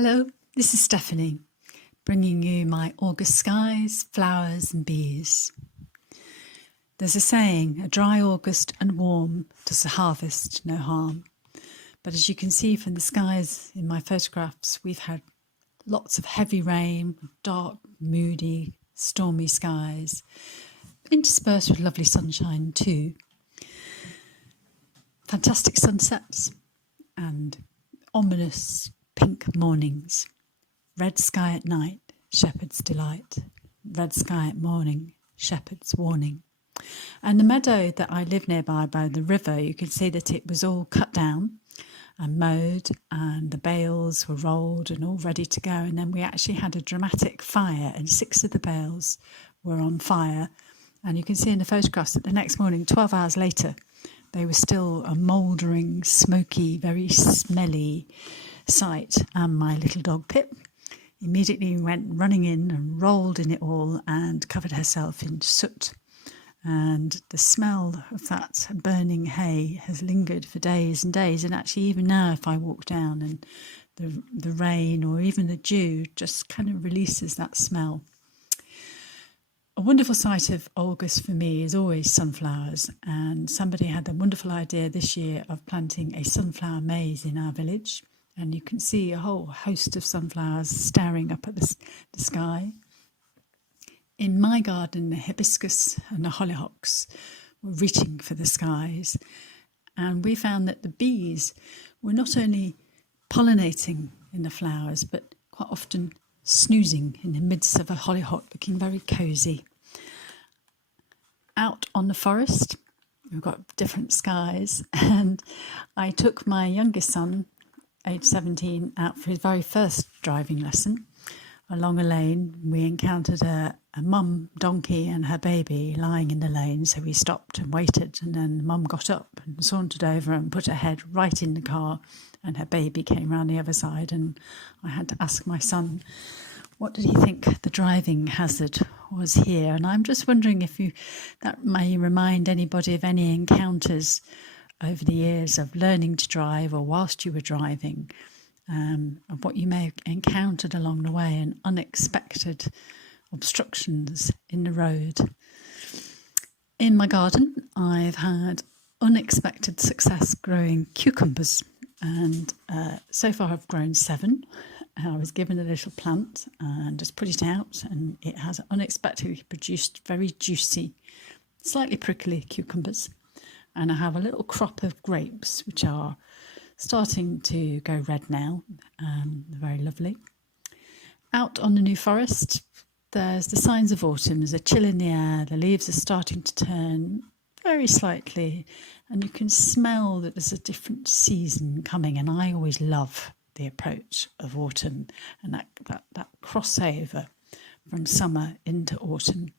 Hello, this is Stephanie, bringing you my August skies, flowers and bees. There's a saying, a dry August and warm does the harvest no harm. But as you can see from the skies in my photographs, we've had lots of heavy rain, dark, moody, stormy skies, interspersed with lovely sunshine too. Fantastic sunsets and ominous pink mornings. Red sky at night, shepherd's delight. Red sky at morning, shepherd's warning. And the meadow that I live nearby by the river, you can see that it was all cut down and mowed, and the bales were rolled and all ready to go. And then we actually had a dramatic fire, and 6 of the bales were on fire. And you can see in the photographs that the next morning, 12 hours later, they were still a mouldering, smoky, very smelly sight. And my little dog Pip immediately went running in and rolled in it all and covered herself in soot. And the smell of that burning hay has lingered for days and days. And actually even now, if I walk down and the rain or even the dew just kind of releases that smell. A wonderful sight of August for me is always sunflowers, and somebody had the wonderful idea this year of planting a sunflower maze in our village, and you can see a whole host of sunflowers staring up at the sky. In my garden, the hibiscus and the hollyhocks were reaching for the skies, and we found that the bees were not only pollinating in the flowers, but quite often snoozing in the midst of a hollyhock, looking very cosy. Out on the forest, we've got different skies, and I took my youngest son, age 17, out for his very first driving lesson. Along a lane, we encountered a mum donkey and her baby lying in the lane, so we stopped and waited, and then mum got up and sauntered over and put her head right in the car, and her baby came round the other side, and I had to ask my son, what did he think the driving hazard was here? And I'm just wondering if that may remind anybody of any encounters over the years of learning to drive or whilst you were driving, of what you may have encountered along the way and unexpected obstructions in the road. In my garden, I've had unexpected success growing cucumbers, and so far I've grown 7. I was given a little plant and just put it out, and it has unexpectedly produced very juicy, slightly prickly cucumbers. And I have a little crop of grapes, which are starting to go red now. They're very lovely. Out on the New Forest, there's the signs of autumn. There's a chill in the air. The leaves are starting to turn very slightly, and you can smell that there's a different season coming. And I always love the approach of autumn and that crossover from summer into autumn.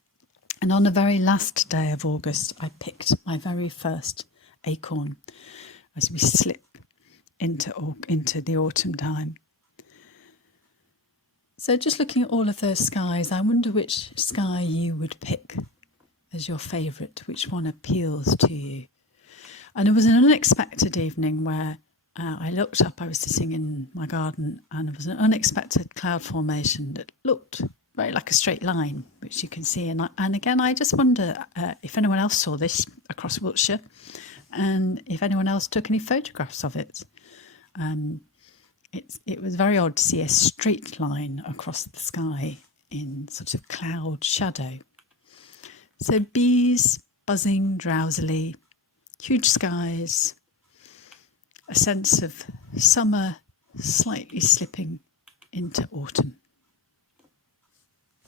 And on the very last day of August, I picked my very first acorn as we slip into the autumn time. So just looking at all of those skies, I wonder which sky you would pick as your favourite, which one appeals to you. And it was an unexpected evening where I looked up, I was sitting in my garden, and there was an unexpected cloud formation that looked very like a straight line, which you can see. And again, I just wonder if anyone else saw this across Wiltshire, and if anyone else took any photographs of it. It was very odd to see a straight line across the sky in sort of cloud shadow. So bees buzzing drowsily, huge skies, a sense of summer slightly slipping into autumn.